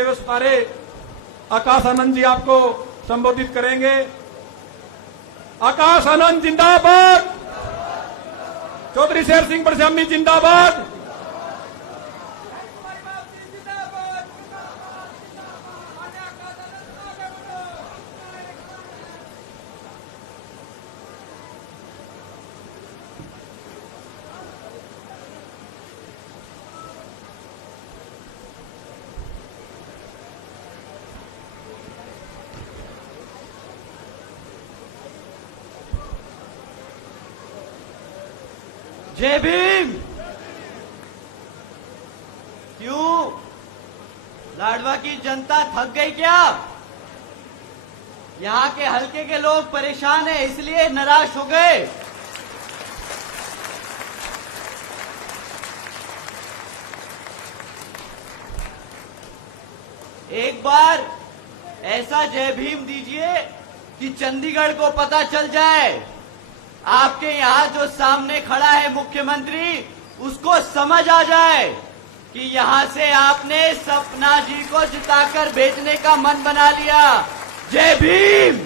करते हुए सुतारे आकाश आनंद जी आपको संबोधित करेंगे। आकाश आनंद जिंदाबाद, चौधरी शेर सिंह परशामी जिंदाबाद। जय भीम। क्यों लाडवा की जनता थक गई क्या? यहाँ के हलके के लोग परेशान हैं, इसलिए निराश हो गए। एक बार ऐसा जय भीम दीजिए कि चंडीगढ़ को पता चल जाए। आपके यहाँ जो सामने खड़ा है मुख्यमंत्री, उसको समझ आ जाए कि यहाँ से आपने सपना जी को जिताकर भेजने का मन बना लिया। जय भीम।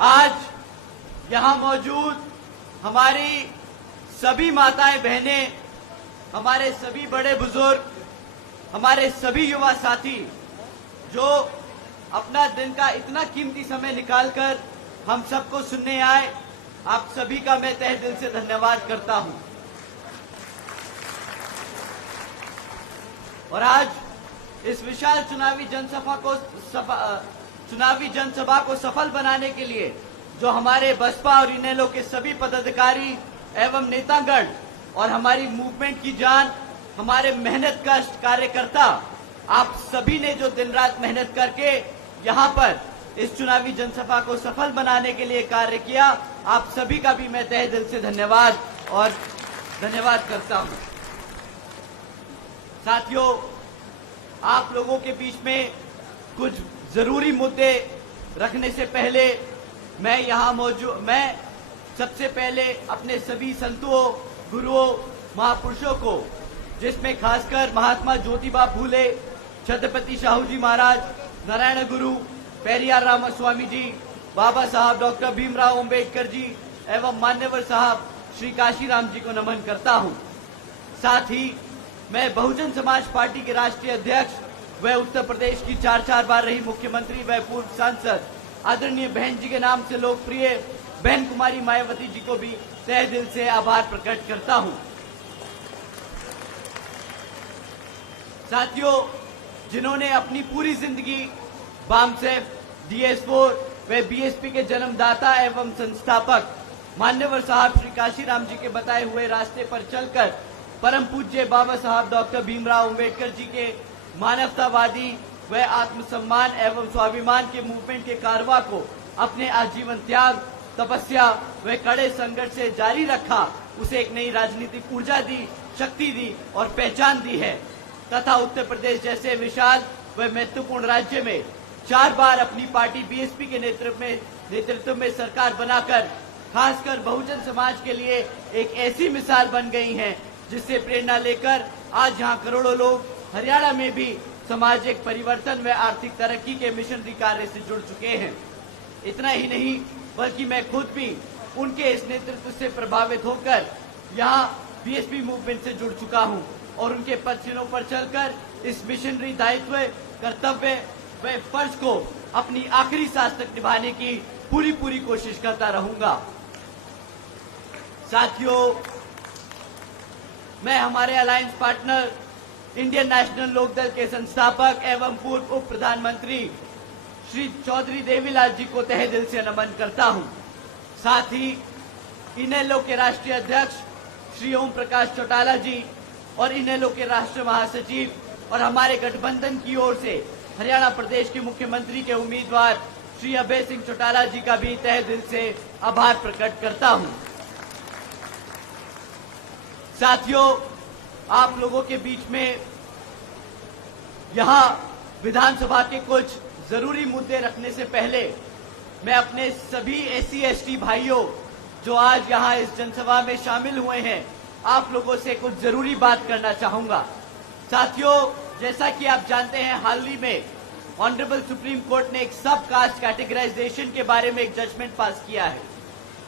आज यहाँ मौजूद हमारी सभी माताएं बहनें, हमारे सभी बड़े बुजुर्ग, हमारे सभी युवा साथी जो अपना दिन का इतना कीमती समय निकालकर हम सबको सुनने आए, आप सभी का मैं तहे दिल से धन्यवाद करता हूं। और आज इस विशाल चुनावी जनसभा को सफल बनाने के लिए जो हमारे बसपा और इनेलो के सभी पदाधिकारी एवं नेतागण और हमारी मूवमेंट की जान, हमारे मेहनत कष्ट कार्यकर्ता, आप सभी ने जो दिन रात मेहनत करके यहाँ पर इस चुनावी जनसभा को सफल बनाने के लिए कार्य किया, आप सभी का भी मैं तहे दिल से धन्यवाद करता हूं। साथियों, आप लोगों के बीच में कुछ जरूरी मुद्दे रखने से पहले मैं सबसे पहले अपने सभी संतों, गुरुओं, महापुरुषों को, जिसमें खासकर महात्मा ज्योतिबा फूले, छत्रपति शाहू जी महाराज, नारायण गुरु पेरियार रामास्वामी जी, बाबा साहब डॉक्टर भीमराव अंबेडकर जी एवं मान्यवर साहब श्री काशीराम जी को नमन करता हूं। साथ ही मैं बहुजन समाज पार्टी के राष्ट्रीय अध्यक्ष व उत्तर प्रदेश की 4 बार रही मुख्यमंत्री व पूर्व सांसद आदरणीय बहन जी के नाम से लोकप्रिय बहन कुमारी मायावती जी को भी तहे दिल से आभार प्रकट करता हूं। साथियों, जिन्होंने अपनी पूरी जिंदगी बामसेफ, DS4 व बीएसपी के जन्मदाता एवं संस्थापक मान्यवर साहब श्री काशीराम जी के बताए हुए रास्ते पर चलकर परम पूज्य बाबा साहब डॉक्टर भीमराव अंबेडकर जी के मानवतावादी व आत्मसम्मान एवं स्वाभिमान के मूवमेंट के कारवा को अपने आजीवन त्याग, तपस्या व कड़े संघर्ष से जारी रखा, उसे एक नई राजनीतिक ऊर्जा दी, शक्ति दी और पहचान दी है तथा उत्तर प्रदेश जैसे विशाल व महत्वपूर्ण राज्य में 4 बार अपनी पार्टी बीएसपी के नेतृत्व में सरकार बनाकर खासकर बहुजन समाज के लिए एक ऐसी मिसाल बन गई हैं, जिससे प्रेरणा लेकर आज यहाँ करोड़ों लोग हरियाणा में भी सामाजिक परिवर्तन व आर्थिक तरक्की के मिशनरी कार्य से जुड़ चुके हैं। इतना ही नहीं, बल्कि मैं खुद भी उनके इस नेतृत्व से प्रभावित होकर यहाँ बीएसपी मूवमेंट से जुड़ चुका हूँ और उनके पदचिन्हों पर चलकर इस मिशनरी दायित्व, कर्तव्य व फर्ज को अपनी आखिरी सांस तक निभाने की पूरी कोशिश करता रहूंगा। साथियों, मैं हमारे alliance partner Indian National Lokdal के संस्थापक एवं पूर्व उप प्रधानमंत्री श्री चौधरी देवीलाल जी को तहे दिल से नमन करता हूं। साथ ही इनेलो के राष्ट्रीय अध्यक्ष श्री ओम प्रकाश चौटाला जी और इनेलो के राष्ट्रीय महासचिव और हमारे गठबंधन की ओर से हरियाणा प्रदेश के मुख्यमंत्री के उम्मीदवार श्री अभय सिंह चौटाला जी का भी तहे दिल से आभार प्रकट करता हूं। साथियों, आप लोगों के बीच में यहाँ विधानसभा के कुछ जरूरी मुद्दे रखने से पहले मैं अपने सभी SC/ST भाइयों जो आज यहाँ इस जनसभा में शामिल हुए हैं, आप लोगों से कुछ जरूरी बात करना चाहूंगा। साथियों, जैसा कि आप जानते हैं, हाल ही में ऑनरेबल सुप्रीम कोर्ट ने एक सब कास्ट कैटेगराइजेशन के बारे में एक जजमेंट पास किया है,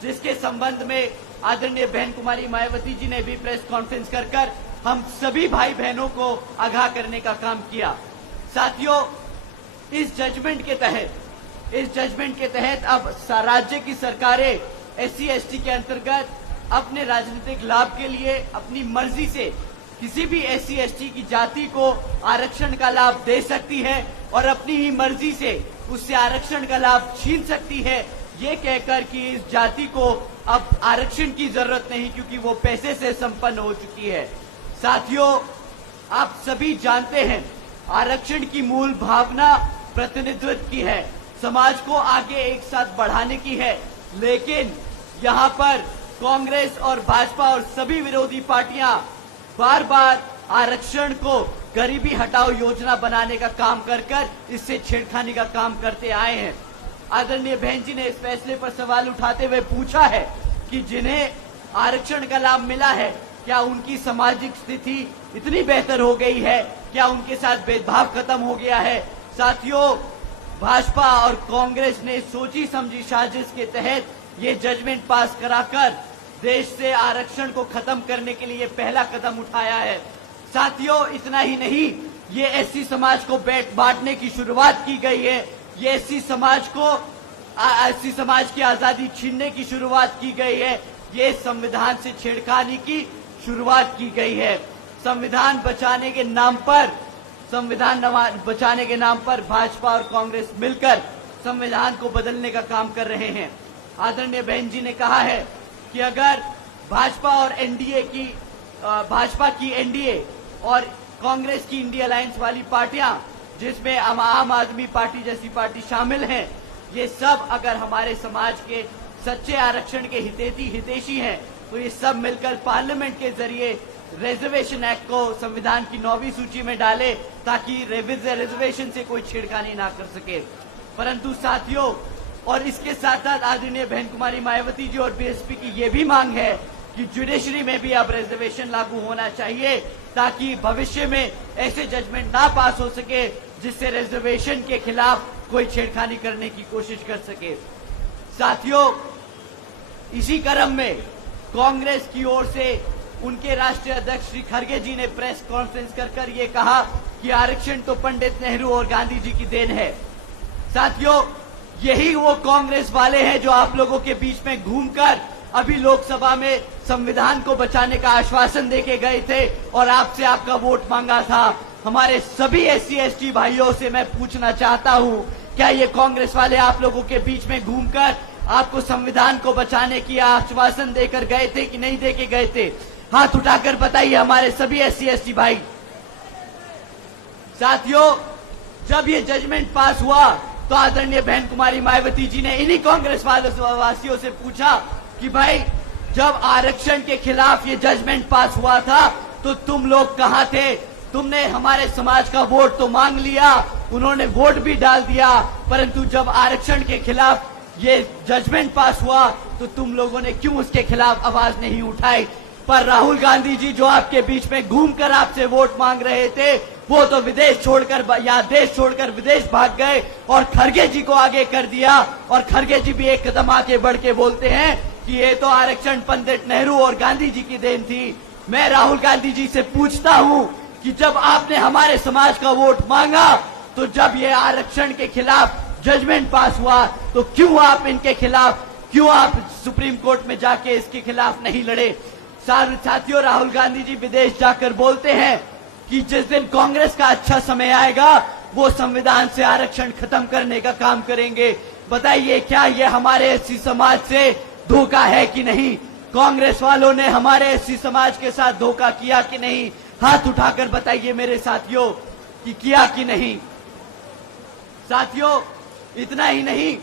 जिसके संबंध में आदरणीय बहन कुमारी मायावती जी ने भी प्रेस कॉन्फ्रेंस कर हम सभी भाई बहनों को आगाह करने का काम किया। साथियों, इस जजमेंट के तहत अब राज्य की सरकारें SC/ST के अंतर्गत अपने राजनीतिक लाभ के लिए अपनी मर्जी से किसी भी SC/ST की जाति को आरक्षण का लाभ दे सकती है और अपनी ही मर्जी से उससे आरक्षण का लाभ छीन सकती है, ये कहकर कि इस जाति को अब आरक्षण की जरूरत नहीं, क्योंकि वो पैसे से संपन्न हो चुकी है। साथियों, आप सभी जानते हैं, आरक्षण की मूल भावना प्रतिनिधित्व की है, समाज को आगे एक साथ बढ़ाने की है, लेकिन यहाँ पर कांग्रेस और भाजपा और सभी विरोधी पार्टियां बार बार आरक्षण को गरीबी हटाओ योजना बनाने का काम कर इससे छेड़खानी का काम करते आए हैं। आदरणीय बहन जी ने इस फैसले पर सवाल उठाते हुए पूछा है कि जिन्हें आरक्षण का लाभ मिला है, क्या उनकी सामाजिक स्थिति इतनी बेहतर हो गई है, क्या उनके साथ भेदभाव खत्म हो गया है? साथियों, भाजपा और कांग्रेस ने सोची समझी साजिश के तहत ये जजमेंट पास कराकर देश से आरक्षण को खत्म करने के लिए पहला कदम उठाया है। साथियों, इतना ही नहीं, ये SC समाज को बांटने की शुरुआत की गई है, ये SC समाज की आजादी छीनने की शुरुआत की गई है, ये संविधान से छेड़खानी की शुरुआत की गई है। संविधान बचाने के नाम पर भाजपा और कांग्रेस मिलकर संविधान को बदलने का काम कर रहे हैं। आदरणीय बहन जी ने कहा है कि अगर भाजपा की NDA और कांग्रेस की इंडिया अलायंस वाली पार्टियां, जिसमें आम आदमी पार्टी जैसी पार्टी शामिल हैं, ये सब अगर हमारे समाज के सच्चे आरक्षण के हितैषी हैं, तो ये सब मिलकर पार्लियामेंट के जरिए रिजर्वेशन एक्ट को संविधान की 9वीं सूची में डाले, ताकि रिजर्वेशन से कोई छेड़खानी ना कर सके। परंतु साथियों, और इसके साथ साथ आदरणीय बहन कुमारी मायावती जी और BSP की ये भी मांग है कि जुडिशरी में भी अब रिजर्वेशन लागू होना चाहिए, ताकि भविष्य में ऐसे जजमेंट ना पास हो सके जिससे रिजर्वेशन के खिलाफ कोई छेड़खानी करने की कोशिश कर सके। साथियों, इसी क्रम में कांग्रेस की ओर से उनके राष्ट्रीय अध्यक्ष श्री खड़गे जी ने प्रेस कॉन्फ्रेंस कर ये कहा कि आरक्षण तो पंडित नेहरू और गांधी जी की देन है। साथियों, यही वो कांग्रेस वाले हैं जो आप लोगों के बीच में घूमकर अभी लोकसभा में संविधान को बचाने का आश्वासन देके गए थे और आपसे आपका वोट मांगा था। हमारे सभी SC/ST भाइयों से मैं पूछना चाहता हूं, क्या ये कांग्रेस वाले आप लोगों के बीच में घूमकर आपको संविधान को बचाने की आश्वासन देकर गए थे कि नहीं देके गए थे? हाथ उठाकर बताइए हमारे सभी SC/ST भाई। साथियों, जब ये जजमेंट पास हुआ तो आदरणीय बहन कुमारी मायावती जी ने इन्हीं कांग्रेस वासियों से पूछा कि भाई, जब आरक्षण के खिलाफ ये जजमेंट पास हुआ था तो तुम लोग कहां थे? तुमने हमारे समाज का वोट तो मांग लिया, उन्होंने वोट भी डाल दिया, परंतु जब आरक्षण के खिलाफ ये जजमेंट पास हुआ तो तुम लोगों ने क्यों उसके खिलाफ आवाज नहीं उठाई? पर राहुल गांधी जी जो आपके बीच में घूमकर आपसे वोट मांग रहे थे, वो तो विदेश छोड़कर या देश छोड़कर विदेश भाग गए और खड़गे जी को आगे कर दिया। और खड़गे जी भी एक कदम आगे बढ़ के बोलते हैं कि ये तो आरक्षण पंडित नेहरू और गांधी जी की देन थी। मैं राहुल गांधी जी से पूछता हूं कि जब आपने हमारे समाज का वोट मांगा, तो जब ये आरक्षण के खिलाफ जजमेंट पास हुआ, तो क्यों आप सुप्रीम कोर्ट में जाके इसके खिलाफ नहीं लड़े? साथियों, राहुल गांधी जी विदेश जाकर बोलते हैं कि जिस दिन कांग्रेस का अच्छा समय आएगा, वो संविधान से आरक्षण खत्म करने का काम करेंगे। बताइए, क्या ये हमारे SC समाज से धोखा है कि नहीं? कांग्रेस वालों ने हमारे SC समाज के साथ धोखा किया कि नहीं? हाथ उठाकर बताइए मेरे साथियों कि किया कि नहीं। साथियों, इतना ही नहीं,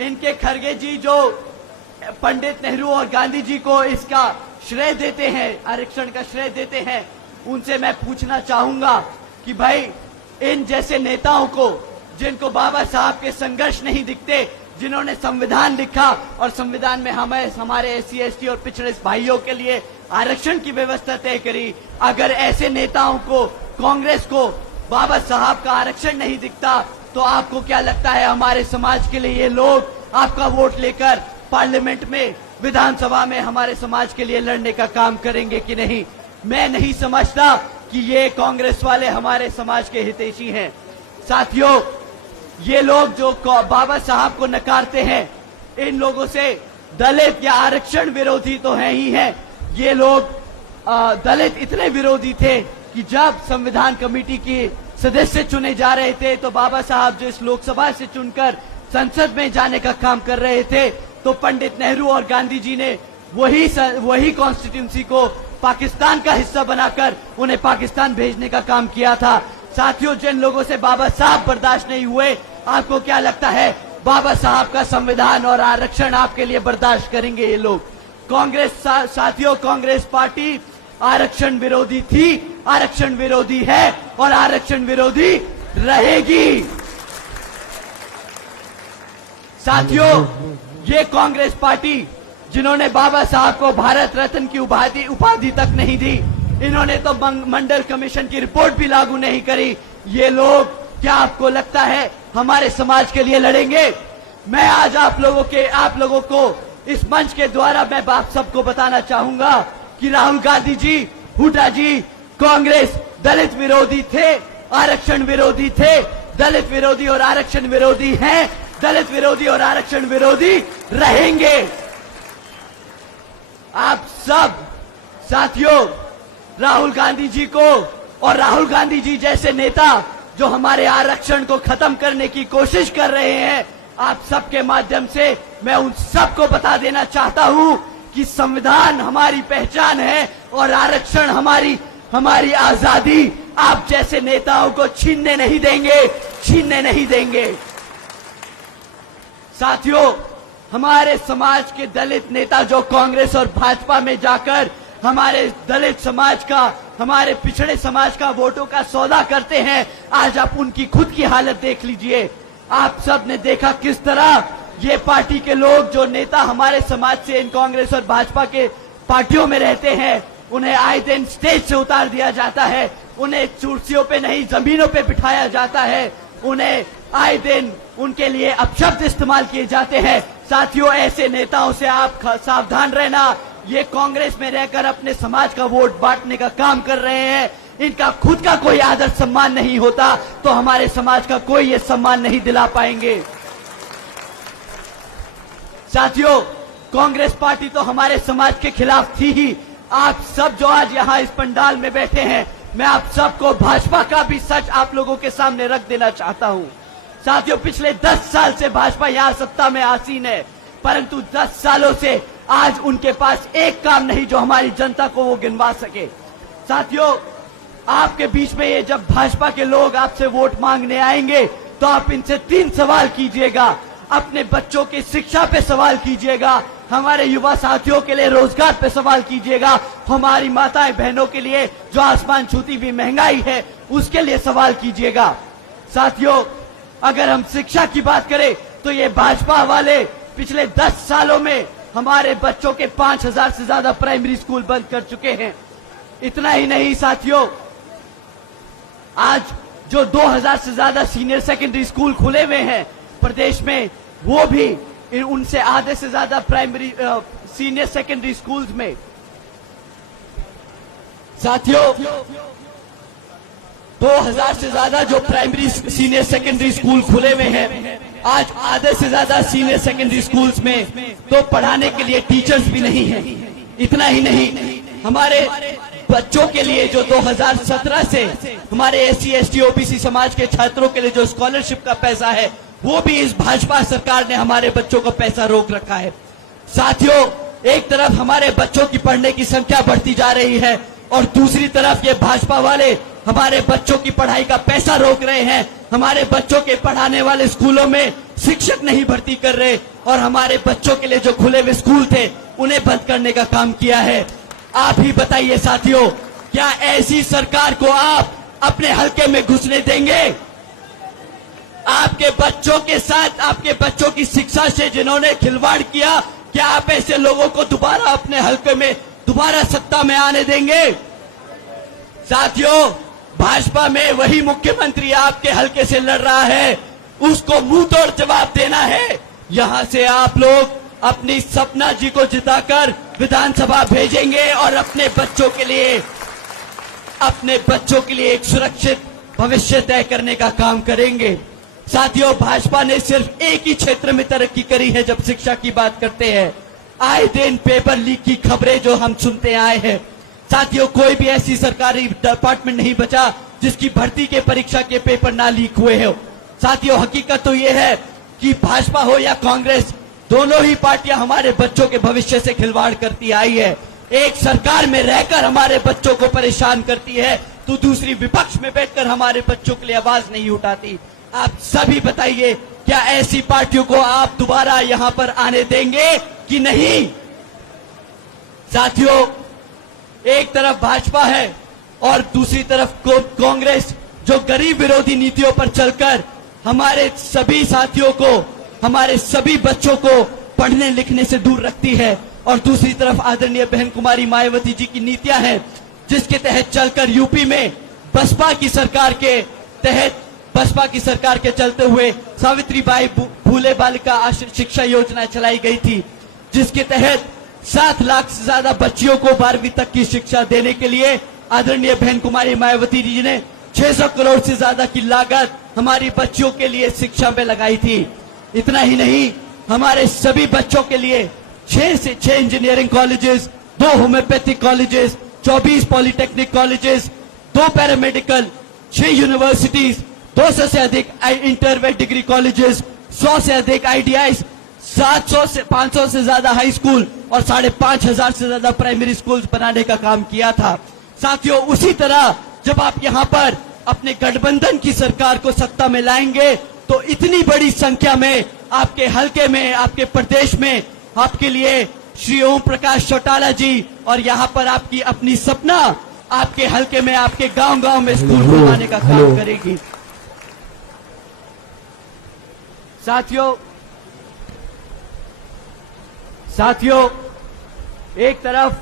इनके खड़गे जी जो पंडित नेहरू और गांधी जी को इसका श्रेय देते हैं, आरक्षण का श्रेय देते हैं, उनसे मैं पूछना चाहूंगा कि भाई, इन जैसे नेताओं को, जिनको बाबा साहब के संघर्ष नहीं दिखते, जिन्होंने संविधान लिखा और संविधान में हमारे SC/ST और पिछड़े भाइयों के लिए आरक्षण की व्यवस्था तय करी, अगर ऐसे नेताओं को कांग्रेस को बाबा साहब का आरक्षण नहीं दिखता, तो आपको क्या लगता है हमारे समाज के लिए ये लोग आपका वोट लेकर पार्लियामेंट में, विधानसभा में हमारे समाज के लिए लड़ने का काम करेंगे कि नहीं? मैं नहीं समझता कि ये कांग्रेस वाले हमारे समाज के हितैषी हैं। साथियों, ये लोग जो बाबा साहब को नकारते हैं, इन लोगों से दलित या आरक्षण विरोधी तो है ही है। ये लोग दलित इतने विरोधी थे कि जब संविधान कमेटी के सदस्य चुने जा रहे थे, तो बाबा साहब जो इस लोकसभा से चुनकर संसद में जाने का काम कर रहे थे, तो पंडित नेहरू और गांधी जी ने वही कॉन्स्टिट्यूंसी को पाकिस्तान का हिस्सा बनाकर उन्हें पाकिस्तान भेजने का काम किया था। साथियों, जिन लोगों से बाबा साहब बर्दाश्त नहीं हुए, आपको क्या लगता है बाबा साहब का संविधान और आरक्षण आपके लिए बर्दाश्त करेंगे ये लोग? कांग्रेस साथियों, कांग्रेस पार्टी आरक्षण विरोधी थी, आरक्षण विरोधी है और आरक्षण विरोधी रहेगी। साथियों, ये कांग्रेस पार्टी जिन्होंने बाबा साहब को भारत रत्न की उपाधि तक नहीं दी, इन्होंने तो मंडल कमीशन की रिपोर्ट भी लागू नहीं करी, ये लोग क्या आपको लगता है हमारे समाज के लिए लड़ेंगे? मैं आज आप लोगों को इस मंच के द्वारा मैं आप सबको बताना चाहूंगा कि राहुल गांधी जी, हुड्डा जी, कांग्रेस दलित विरोधी थे, आरक्षण विरोधी थे, दलित विरोधी और आरक्षण विरोधी हैं, दलित विरोधी और आरक्षण विरोधी रहेंगे। आप सब साथियों, राहुल गांधी जी को और राहुल गांधी जी जैसे नेता जो हमारे आरक्षण को खत्म करने की कोशिश कर रहे हैं, आप सबके माध्यम से मैं उन सबको बता देना चाहता हूं कि संविधान हमारी पहचान है और आरक्षण हमारी आजादी आप जैसे नेताओं को छीनने नहीं देंगे, छीनने नहीं देंगे। साथियों, हमारे समाज के दलित नेता जो कांग्रेस और भाजपा में जाकर हमारे दलित समाज का, हमारे पिछड़े समाज का वोटों का सौदा करते हैं, आज आप उनकी खुद की हालत देख लीजिए। आप सब ने देखा किस तरह ये पार्टी के लोग, जो नेता हमारे समाज से इन कांग्रेस और भाजपा के पार्टियों में रहते हैं, उन्हें आए दिन स्टेज से उतार दिया जाता है, उन्हें कुर्सियों पे नहीं जमीनों पे बिठाया जाता है, उन्हें आए दिन उनके लिए अपशब्द इस्तेमाल किए जाते हैं। साथियों, ऐसे नेताओं से आप सावधान रहना। ये कांग्रेस में रहकर अपने समाज का वोट बांटने का काम कर रहे हैं, इनका खुद का कोई आदर सम्मान नहीं होता, तो हमारे समाज का कोई ये सम्मान नहीं दिला पाएंगे। साथियों, कांग्रेस पार्टी तो हमारे समाज के खिलाफ थी ही। आप सब जो आज यहाँ इस पंडाल में बैठे हैं, मैं आप सबको भाजपा का भी सच आप लोगों के सामने रख देना चाहता हूँ। साथियों, पिछले 10 साल से भाजपा यहाँ सत्ता में आसीन है, परंतु 10 सालों से आज उनके पास एक काम नहीं जो हमारी जनता को वो गिनवा सके। साथियों, आपके बीच में ये जब भाजपा के लोग आपसे वोट मांगने आएंगे, तो आप इनसे 3 सवाल कीजिएगा। अपने बच्चों की शिक्षा पे सवाल कीजिएगा, हमारे युवा साथियों के लिए रोजगार पे सवाल कीजिएगा, हमारी माताएं बहनों के लिए जो आसमान छूती भी महंगाई है उसके लिए सवाल कीजिएगा। साथियों, अगर हम शिक्षा की बात करें तो ये भाजपा वाले पिछले 10 सालों में हमारे बच्चों के 5000 से ज्यादा प्राइमरी स्कूल बंद कर चुके हैं। इतना ही नहीं साथियों, आज जो 2000 से ज्यादा सीनियर सेकेंडरी स्कूल खुले हुए हैं प्रदेश में, वो भी उनसे आधे से ज्यादा प्राइमरी सीनियर सेकेंडरी स्कूल्स में। साथियों, 2000 से ज्यादा जो प्राइमरी सीनियर सेकेंडरी स्कूल खुले हुए हैं, आज आधे से ज्यादा सीनियर सेकेंडरी स्कूल्स में तो पढ़ाने के लिए टीचर्स भी नहीं है। इतना ही नहीं, हमारे बच्चों के लिए जो 2017 से हमारे SC ST OBC समाज के छात्रों के लिए जो स्कॉलरशिप का पैसा है, वो भी इस भाजपा सरकार ने हमारे बच्चों का पैसा रोक रखा है। साथियों, एक तरफ हमारे बच्चों की पढ़ने की संख्या बढ़ती जा रही है और दूसरी तरफ ये भाजपा वाले हमारे बच्चों की पढ़ाई का पैसा रोक रहे हैं। हमारे बच्चों के पढ़ाने वाले स्कूलों में शिक्षक नहीं भर्ती कर रहे और हमारे बच्चों के लिए जो खुले हुए स्कूल थे उन्हें बंद करने का काम किया है। आप ही बताइए साथियों, क्या ऐसी सरकार को आप अपने हलके में घुसने देंगे? आपके बच्चों के साथ, आपके बच्चों की शिक्षा से जिन्होंने खिलवाड़ किया, क्या आप ऐसे लोगों को दोबारा अपने हलके में दोबारा सत्ता में आने देंगे? साथियों, भाजपा में वही मुख्यमंत्री आपके हलके से लड़ रहा है, उसको मुंह तोड़ जवाब देना है। यहां से आप लोग अपनी सपना जी को जिताकर विधानसभा भेजेंगे और अपने बच्चों के लिए एक सुरक्षित भविष्य तय करने का काम करेंगे। साथियों, भाजपा ने सिर्फ एक ही क्षेत्र में तरक्की करी है जब शिक्षा की बात करते हैं। आए दिन पेपर लीक की खबरें जो हम सुनते आए हैं। साथियों, कोई भी ऐसी सरकारी डिपार्टमेंट नहीं बचा जिसकी भर्ती के परीक्षा के पेपर ना लीक हुए हो। साथियों, हकीकत तो यह है कि भाजपा हो या कांग्रेस, दोनों ही पार्टियां हमारे बच्चों के भविष्य से खिलवाड़ करती आई है। एक सरकार में रहकर हमारे बच्चों को परेशान करती है तो दूसरी विपक्ष में बैठकर हमारे बच्चों के लिए आवाज नहीं उठाती। आप सभी बताइए, क्या ऐसी पार्टियों को आप दोबारा यहां पर आने देंगे कि नहीं? साथियों, एक तरफ भाजपा है और दूसरी तरफ कांग्रेस, जो गरीब विरोधी नीतियों पर चलकर हमारे सभी साथियों को, हमारे सभी बच्चों को पढ़ने लिखने से दूर रखती है। और दूसरी तरफ आदरणीय बहन कुमारी मायावती जी की नीतियां हैं, जिसके तहत चलकर यूपी में बसपा की सरकार के चलते हुए सावित्रीबाई फूले बालिका आश्रित शिक्षा योजना चलाई गई थी, जिसके तहत 7 लाख से ज्यादा बच्चियों को 12वीं तक की शिक्षा देने के लिए आदरणीय बहन कुमारी मायावती जी ने 600 करोड़ से ज्यादा की लागत हमारी बच्चियों के लिए शिक्षा में लगाई थी। इतना ही नहीं, हमारे सभी बच्चों के लिए 6 से 6 engineering colleges, 2 homeopathic colleges, 24 polytechnic colleges, 2 paramedical, 6 universities, 200 से अधिक इंटरमीडिएट डिग्री कॉलेजेस, 100 से अधिक ITI, 700 से 500 से ज्यादा हाई स्कूल और 5,500 से ज्यादा प्राइमरी स्कूल्स बनाने का काम किया था। साथियों, उसी तरह जब आप यहां पर अपने गठबंधन की सरकार को सत्ता में लाएंगे तो इतनी बड़ी संख्या में आपके हलके में, आपके प्रदेश में आपके लिए श्री ओम प्रकाश चौटाला जी और यहां पर आपकी अपनी सपना आपके हलके में, आपके गांव-गांव में स्कूल बनवाने का काम करेगी। साथियों, एक तरफ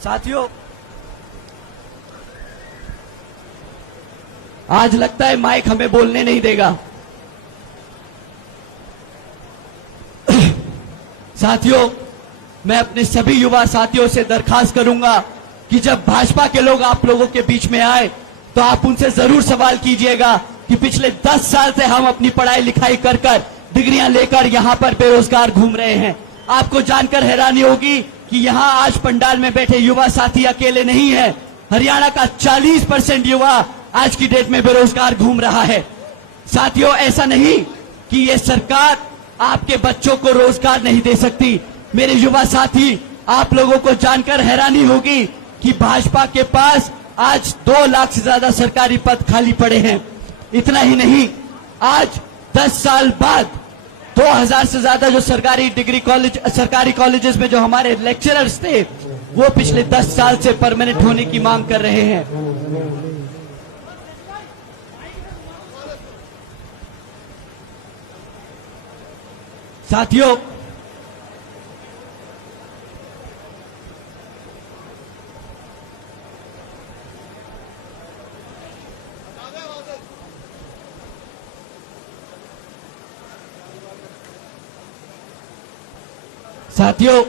साथियों, आज लगता है माइक हमें बोलने नहीं देगा। साथियों, मैं अपने सभी युवा साथियों से दरखास्त करूंगा कि जब भाजपा के लोग आप लोगों के बीच में आए तो आप उनसे जरूर सवाल कीजिएगा कि पिछले 10 साल से हम अपनी पढ़ाई लिखाई कर डिग्रियां लेकर यहां पर बेरोजगार घूम रहे हैं। आपको जानकर हैरानी होगी कि यहां आज पंडाल में बैठे युवा साथी अकेले नहीं है। हरियाणा का 40% युवा आज की डेट में बेरोजगार घूम रहा है। साथियों, ऐसा नहीं कि ये सरकार आपके बच्चों को रोजगार नहीं दे सकती। मेरे युवा साथी, आप लोगों को जानकर हैरानी होगी कि भाजपा के पास आज 2 लाख से ज्यादा सरकारी पद खाली पड़े हैं। इतना ही नहीं, आज 10 साल बाद 2000 से ज्यादा जो सरकारी कॉलेजेस में जो हमारे लेक्चरर्स थे, वो पिछले 10 साल से परमानेंट होने की मांग कर रहे हैं। साथियों, साथियों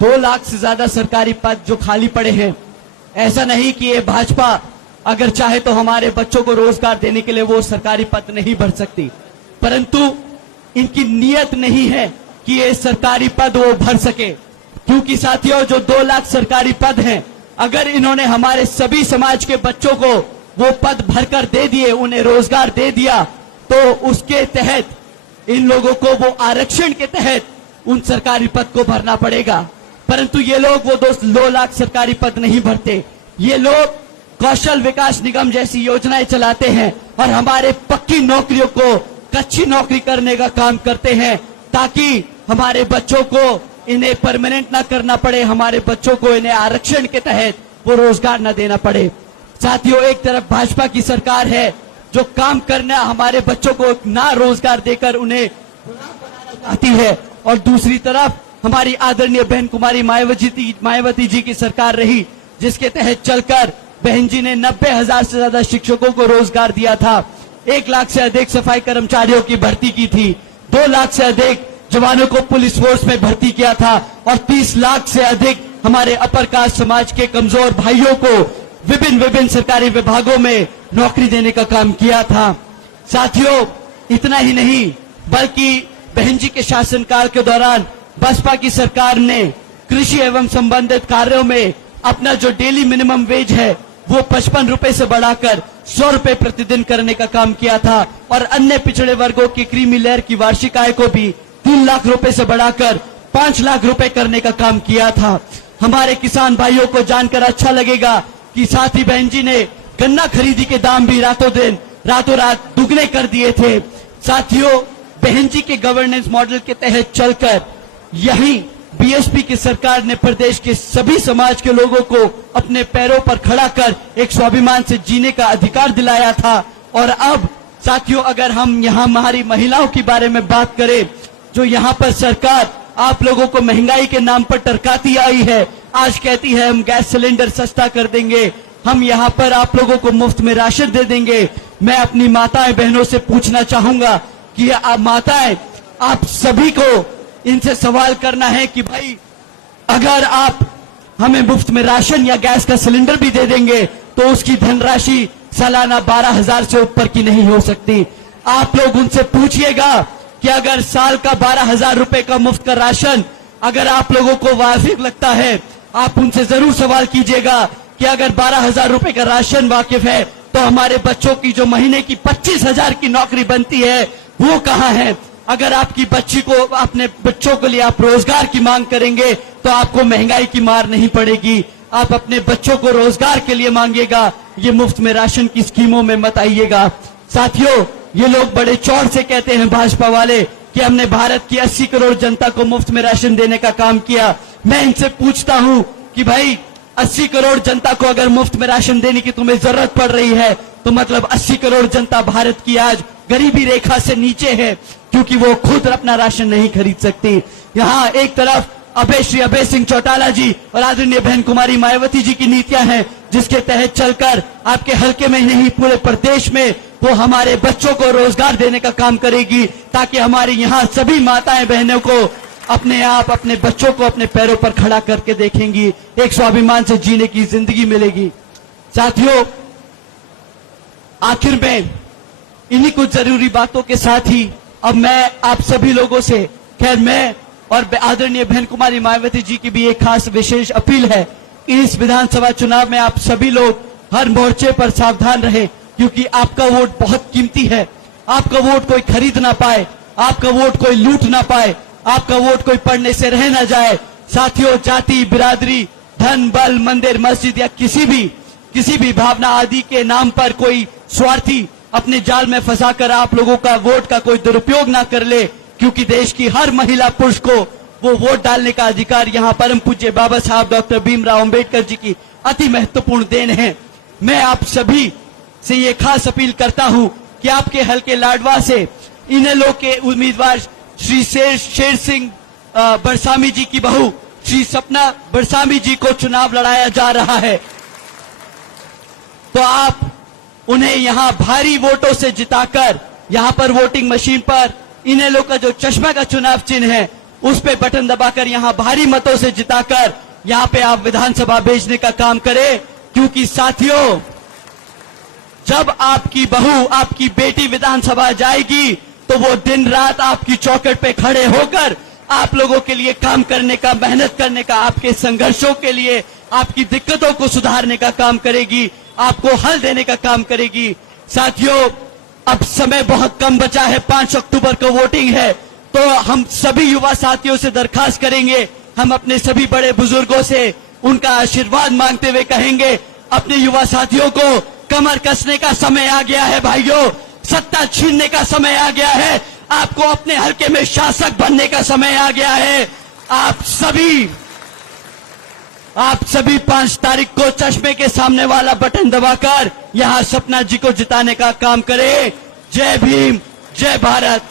2 लाख से ज्यादा सरकारी पद जो खाली पड़े हैं, ऐसा नहीं कि ये भाजपा अगर चाहे तो हमारे बच्चों को रोजगार देने के लिए वो सरकारी पद नहीं भर सकती, परंतु इनकी नीयत नहीं है कि ये सरकारी पद वो भर सके। क्योंकि साथियों, जो 2 लाख सरकारी पद हैं, अगर इन्होंने हमारे सभी समाज के बच्चों को वो पद भरकर दे दिए, उन्हें रोजगार दे दिया, तो उसके तहत इन लोगों को वो आरक्षण के तहत उन सरकारी पद को भरना पड़ेगा। परंतु ये लोग वो 2 लाख सरकारी पद नहीं भरते। ये लोग कौशल विकास निगम जैसी योजनाएं चलाते हैं और हमारे पक्की नौकरियों को कच्ची नौकरी करने का काम करते हैं, ताकि हमारे बच्चों को इन्हें परमानेंट ना करना पड़े, हमारे बच्चों को इन्हें आरक्षण के तहत वो रोजगार ना देना पड़े। साथियों, एक तरफ भाजपा की सरकार है जो काम करना हमारे बच्चों को ना रोजगार देकर उन्हें आती है, और दूसरी तरफ हमारी आदरणीय बहन कुमारी मायावती जी की सरकार रही, जिसके तहत चलकर बहन जी ने 90,000 से ज्यादा शिक्षकों को रोजगार दिया था, 1 लाख से अधिक सफाई कर्मचारियों की भर्ती की थी, 2 लाख से अधिक जवानों को पुलिस फोर्स में भर्ती किया था और 30 लाख से अधिक हमारे अपर कास्ट समाज के कमजोर भाइयों को विभिन्न सरकारी विभागों में नौकरी देने का काम किया था। साथियों, इतना ही नहीं बल्कि बहन जी के शासनकाल के दौरान बसपा की सरकार ने कृषि एवं संबंधित कार्यों में अपना जो डेली मिनिमम वेज है वो 55 रुपए से बढ़ाकर 100 रुपए प्रतिदिन करने का काम किया था और अन्य पिछड़े वर्गों की क्रीमी लेयर की वार्षिक आय को भी 3 लाख रुपए से बढ़ाकर 5 लाख रुपए करने का काम किया था। हमारे किसान भाइयों को जानकर अच्छा लगेगा कि साथी बहन जी ने गन्ना खरीदी के दाम भी रातों रात दुगने कर दिए थे। साथियों, बहन जी के गवर्नेंस मॉडल के तहत चलकर यही बीएसपी की सरकार ने प्रदेश के सभी समाज के लोगों को अपने पैरों पर खड़ा कर एक स्वाभिमान से जीने का अधिकार दिलाया था। और अब साथियों, अगर हम यहाँ हमारी महिलाओं के बारे में बात करें, जो यहाँ पर सरकार आप लोगों को महंगाई के नाम पर टरकाती आई है, आज कहती है हम गैस सिलेंडर सस्ता कर देंगे, हम यहाँ पर आप लोगों को मुफ्त में राशन दे देंगे। मैं अपनी माताएं बहनों से पूछना चाहूंगा कि माताएं, आप सभी को इनसे सवाल करना है कि भाई अगर आप हमें मुफ्त में राशन या गैस का सिलेंडर भी दे देंगे तो उसकी धनराशि सालाना 12,000 से ऊपर की नहीं हो सकती। आप लोग उनसे पूछिएगा कि अगर साल का 12,000 रुपए का मुफ्त का राशन अगर आप लोगों को वाजिब लगता है, आप उनसे जरूर सवाल कीजिएगा कि अगर 12,000 रुपए का राशन वाकिफ है तो हमारे बच्चों की जो महीने की 25,000 की नौकरी बनती है वो कहाँ है। अगर आपकी बच्ची को, अपने बच्चों के लिए आप रोजगार की मांग करेंगे तो आपको महंगाई की मार नहीं पड़ेगी। आप अपने बच्चों को रोजगार के लिए मांगिएगा, ये मुफ्त में राशन की स्कीमों में मत आइएगा। साथियों, ये लोग बड़े चौड़ से कहते हैं भाजपा वाले कि हमने भारत की 80 करोड़ जनता को मुफ्त में राशन देने का काम किया। मैं इनसे पूछता हूं कि भाई 80 करोड़ जनता को अगर मुफ्त में राशन देने की तुम्हें जरूरत पड़ रही है तो मतलब 80 करोड़ जनता भारत की आज गरीबी रेखा से नीचे है, क्योंकि वो खुद अपना राशन नहीं खरीद सकती। यहाँ एक तरफ श्री अभय सिंह चौटाला जी और आदरणीय बहन कुमारी मायावती जी की नीतियां हैं, जिसके तहत चलकर आपके हल्के में नहीं पूरे प्रदेश में वो हमारे बच्चों को रोजगार देने का काम करेगी, ताकि हमारी यहाँ सभी माताएं बहनों को अपने आप, अपने बच्चों को अपने पैरों पर खड़ा करके देखेंगी, एक स्वाभिमान से जीने की जिंदगी मिलेगी। साथियों, आखिर में इन्हीं कुछ जरूरी बातों के साथ ही अब मैं आप सभी लोगों से, खैर मैं और आदरणीय बहन कुमारी मायावती जी की भी एक खास विशेष अपील है कि इस विधानसभा चुनाव में आप सभी लोग हर मोर्चे पर सावधान रहे, क्योंकि आपका वोट बहुत कीमती है। आपका वोट कोई खरीद ना पाए, आपका वोट कोई लूट ना पाए, आपका वोट कोई पढ़ने से रह ना जाए। साथियों, जाति, बिरादरी, धन, बल, मंदिर, मस्जिद या किसी भी भावना आदि के नाम पर कोई स्वार्थी अपने जाल में फंसाकर आप लोगों का वोट का कोई दुरुपयोग ना कर ले, क्योंकि देश की हर महिला पुरुष को वो वोट डालने का अधिकार यहाँ परम पूज्य बाबा साहब डॉक्टर भीमराव अंबेडकर जी की अति महत्वपूर्ण देन है। मैं आप सभी से ये खास अपील करता हूँ कि आपके हल्के लाडवा से इनेलो के उम्मीदवार श्री शेर सिंह बरसामी जी की बहू श्री सपना बरसामी जी को चुनाव लड़ाया जा रहा है, तो आप उन्हें यहाँ भारी वोटों से जिताकर यहाँ पर वोटिंग मशीन पर इनेलो का जो चश्मा का चुनाव चिन्ह है उस पे बटन दबाकर यहाँ भारी मतों से जिताकर यहाँ पे आप विधानसभा भेजने का काम करें। क्योंकि साथियों, जब आपकी बहू, आपकी बेटी विधानसभा जाएगी तो वो दिन रात आपकी चौखट पे खड़े होकर आप लोगों के लिए काम करने का, मेहनत करने का, आपके संघर्षों के लिए, आपकी दिक्कतों को सुधारने का काम करेगी, आपको हल देने का काम करेगी। साथियों, अब समय बहुत कम बचा है, 5 अक्टूबर को वोटिंग है, तो हम सभी युवा साथियों से दरखास्त करेंगे, हम अपने सभी बड़े बुजुर्गों से उनका आशीर्वाद मांगते हुए कहेंगे, अपने युवा साथियों को कमर कसने का समय आ गया है भाइयों, सत्ता छीनने का समय आ गया है, आपको अपने हल्के में शासक बनने का समय आ गया है। आप सभी 5 तारीख को चश्मे के सामने वाला बटन दबाकर यहां सपना जी को जिताने का काम करें। जय भीम, जय भारत।